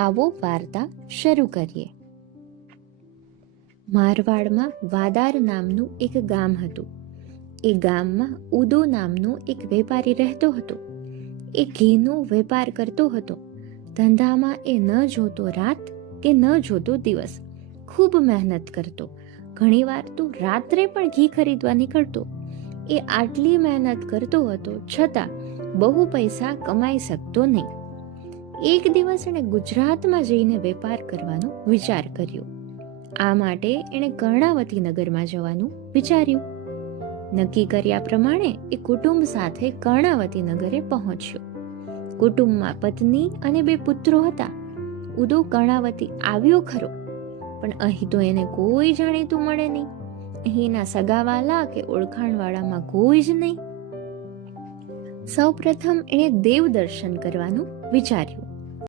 આવો વાર્તા શરૂ કરીએ. મારવાડમાં વાદાર નામનું એક ગામ હતું. એ ગામમાં ઉદો નામનો એક વેપારી રહેતો હતો. એ ઘીનો વેપાર કરતો હતો. ધંધામાં એ ન જોતો રાત કે ન જોતો દિવસ, ખૂબ મહેનત કરતો. ઘણીવાર તો રાત્રે પણ ઘી ખરીદવા નીકળતો. એ આટલી મહેનત કરતો હતો છતાં બહુ પૈસા કમાઈ શકતો નહીં. એક દિવસ એણે ગુજરાતમાં જઈને વેપાર કરવાનો વિચાર કર્યો. આ માટે એણે કર્ણાવતી નગરમાં જવાનું વિચાર્યું. નક્કી કર્યા પ્રમાણે એ કુટુંબ સાથે કર્ણાવતી નગરે પહોંચ્યો. કુટુંબમાં પત્ની અને 2 પુત્રો હતા. ઉદો કર્ણાવતી આવ્યો ખરો, પણ અહીં તો એને કોઈ જાણીતું મળે નહીં. અહીંના સગાવાલા કે ઓળખાણવાળામાં કોઈ જ નહીં. સૌપ્રથમ એણે દેવ દર્શન કરવાનું વિચાર્યું.